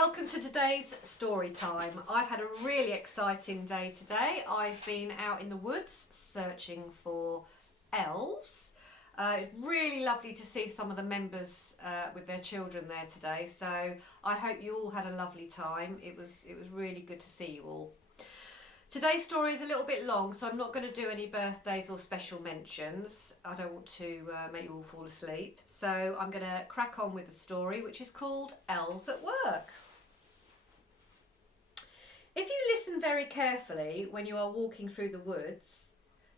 welcome to today's story time. I've had a really exciting day today. I've been out in the woods searching for elves. It's really lovely to see some of the members with their children there today, so I hope you all had a lovely time. It was really good to see you all. Today's story is a little bit long, so I'm not going to do any birthdays or special mentions. I don't want to make you all fall asleep. So I'm going to crack on with the story, which is called Elves at Work. If you listen very carefully when you are walking through the woods,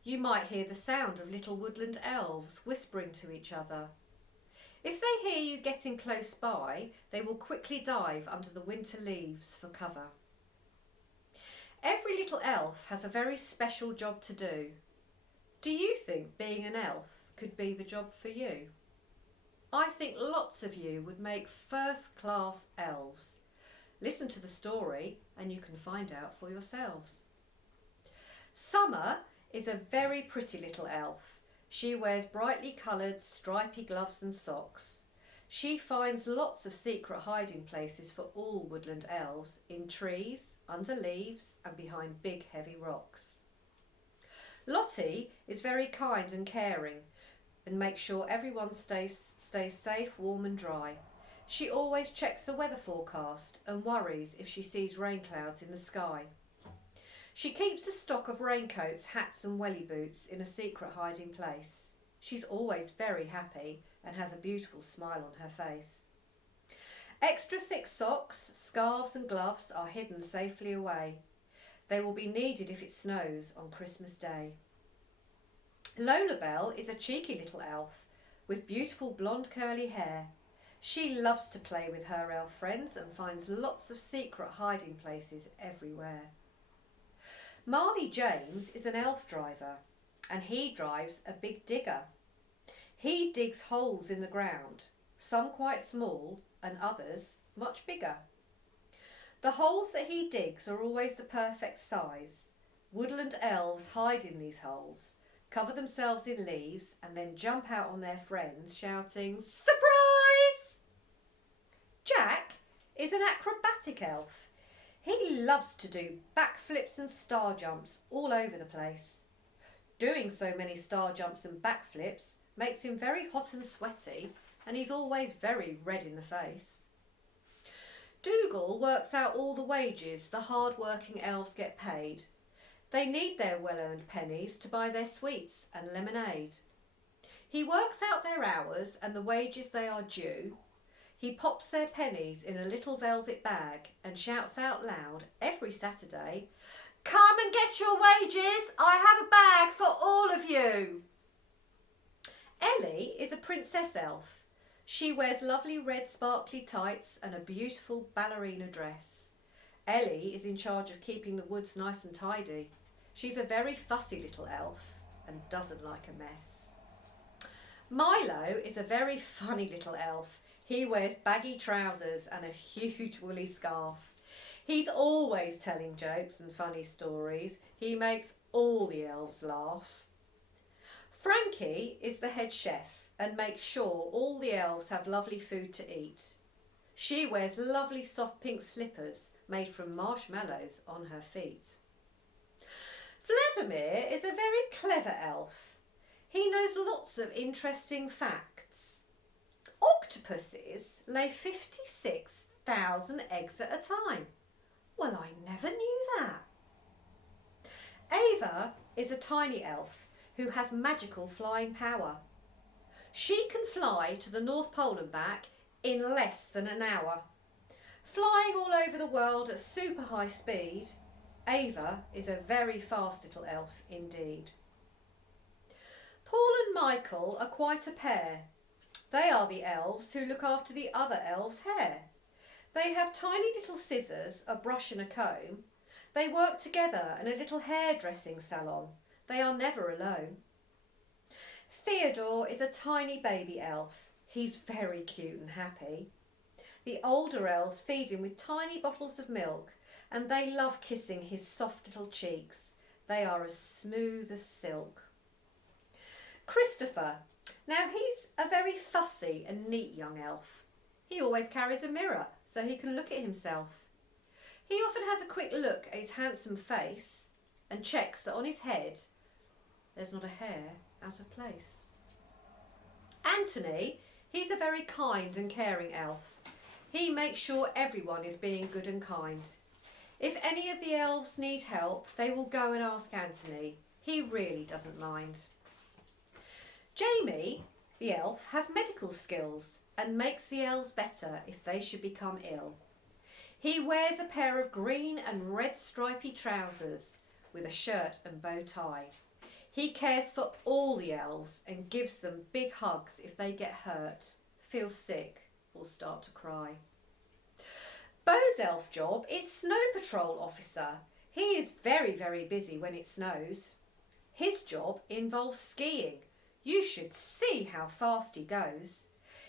you might hear the sound of little woodland elves whispering to each other. If they hear you getting close by, they will quickly dive under the winter leaves for cover. Every little elf has a very special job to do. Do you think being an elf could be the job for you? I think lots of you would make first-class elves. Listen to the story and you can find out for yourselves. Summer is a very pretty little elf. She wears brightly coloured stripy gloves and socks. She finds lots of secret hiding places for all woodland elves in trees, under leaves and behind big heavy rocks. Lottie is very kind and caring and makes sure everyone stays safe, warm and dry. She always checks the weather forecast and worries if she sees rain clouds in the sky. She keeps a stock of raincoats, hats and welly boots in a secret hiding place. She's always very happy and has a beautiful smile on her face. Extra thick socks, scarves and gloves are hidden safely away. They will be needed if it snows on Christmas Day. Lola Bell is a cheeky little elf with beautiful blonde curly hair. She loves to play with her elf friends and finds lots of secret hiding places everywhere. Marley James is an elf driver and he drives a big digger. He digs holes in the ground, some quite small and others much bigger. The holes that he digs are always the perfect size. Woodland elves hide in these holes, cover themselves in leaves and then jump out on their friends shouting, "Surprise!" Jack is an acrobatic elf. He loves to do backflips and star jumps all over the place. Doing so many star jumps and backflips makes him very hot and sweaty, and he's always very red in the face. Dougal works out all the wages the hard-working elves get paid. They need their well-earned pennies to buy their sweets and lemonade. He works out their hours and the wages they are due. He pops their pennies in a little velvet bag and shouts out loud every Saturday, "Come and get your wages, I have a bag for all of you." Ellie is a princess elf. She wears lovely red sparkly tights and a beautiful ballerina dress. Ellie is in charge of keeping the woods nice and tidy. She's a very fussy little elf and doesn't like a mess. Milo is a very funny little elf. He wears baggy trousers and a huge woolly scarf. He's always telling jokes and funny stories. He makes all the elves laugh. Frankie is the head chef and makes sure all the elves have lovely food to eat. She wears lovely soft pink slippers made from marshmallows on her feet. Vladimir is a very clever elf. He knows lots of interesting facts. Octopuses lay 56,000 eggs at a time. Well, I never knew that. Ava is a tiny elf who has magical flying power. She can fly to the North Pole and back in less than an hour. Flying all over the world at super high speed, Ava is a very fast little elf indeed. Paul and Michael are quite a pair. They are the elves who look after the other elves' hair. They have tiny little scissors, a brush and a comb. They work together in a little hairdressing salon. They are never alone. Theodore is a tiny baby elf. He's very cute and happy. The older elves feed him with tiny bottles of milk and they love kissing his soft little cheeks. They are as smooth as silk. Christopher. Now he's a very fussy and neat young elf. He always carries a mirror so he can look at himself. He often has a quick look at his handsome face and checks that on his head there's not a hair out of place. Anthony, he's a very kind and caring elf. He makes sure everyone is being good and kind. If any of the elves need help, they will go and ask Anthony. He really doesn't mind. Jamie, the elf, has medical skills and makes the elves better if they should become ill. He wears a pair of green and red stripy trousers with a shirt and bow tie. He cares for all the elves and gives them big hugs if they get hurt, feel sick or start to cry. Bo's elf job is snow patrol officer. He is very, very busy when it snows. His job involves skiing. You should see how fast he goes.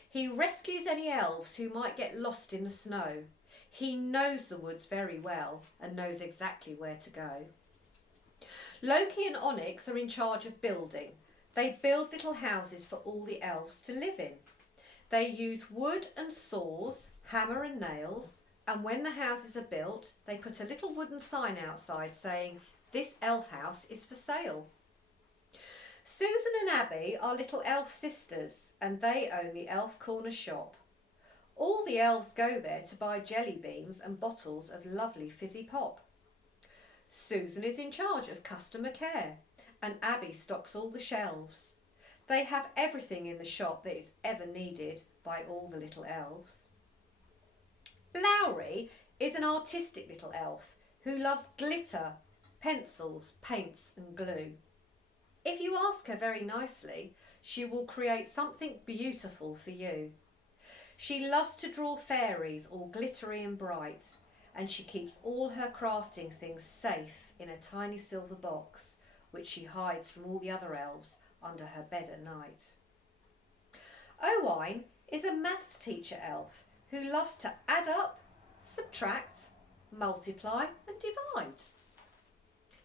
He rescues any elves who might get lost in the snow. He knows the woods very well and knows exactly where to go. Loki and Onyx are in charge of building. They build little houses for all the elves to live in. They use wood and saws, hammer and nails, and when the houses are built, they put a little wooden sign outside saying, "This elf house is for sale." Susan and Abby are little elf sisters and they own the Elf Corner shop. All the elves go there to buy jelly beans and bottles of lovely fizzy pop. Susan is in charge of customer care and Abby stocks all the shelves. They have everything in the shop that is ever needed by all the little elves. Lowry is an artistic little elf who loves glitter, pencils, paints and glue. If you ask her very nicely, she will create something beautiful for you. She loves to draw fairies all glittery and bright, and she keeps all her crafting things safe in a tiny silver box, which she hides from all the other elves under her bed at night. Owain is a maths teacher elf who loves to add up, subtract, multiply and divide.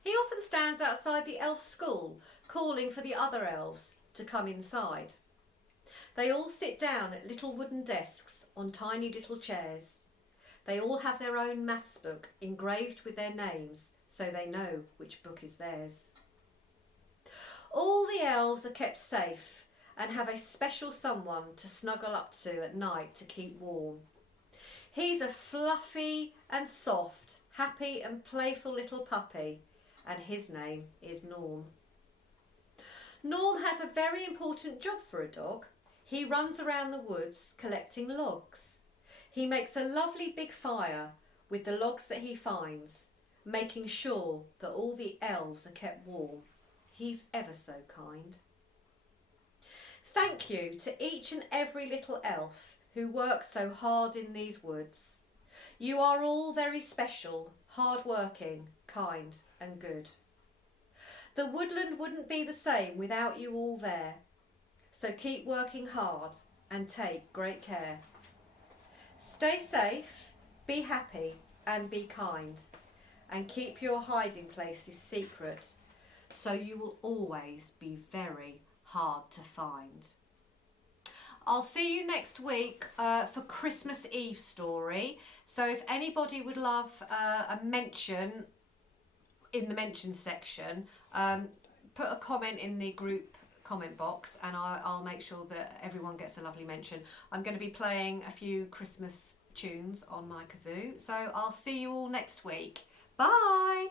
He often stands outside the elf school calling for the other elves to come inside. They all sit down at little wooden desks on tiny little chairs. They all have their own maths book engraved with their names so they know which book is theirs. All the elves are kept safe and have a special someone to snuggle up to at night to keep warm. He's a fluffy and soft, happy and playful little puppy, and his name is Norm. Norm has a very important job for a dog. He runs around the woods collecting logs. He makes a lovely big fire with the logs that he finds, making sure that all the elves are kept warm. He's ever so kind. Thank you to each and every little elf who works so hard in these woods. You are all very special, hard-working, kind and good. The woodland wouldn't be the same without you all there. So keep working hard and take great care. Stay safe, be happy and be kind. And keep your hiding places secret so you will always be very hard to find. I'll see you next week for Christmas Eve story. So if anybody would love a mention in the mention section, put a comment in the group comment box and I'll make sure that everyone gets a lovely mention. I'm going to be playing a few Christmas tunes on my kazoo. So I'll see you all next week. Bye!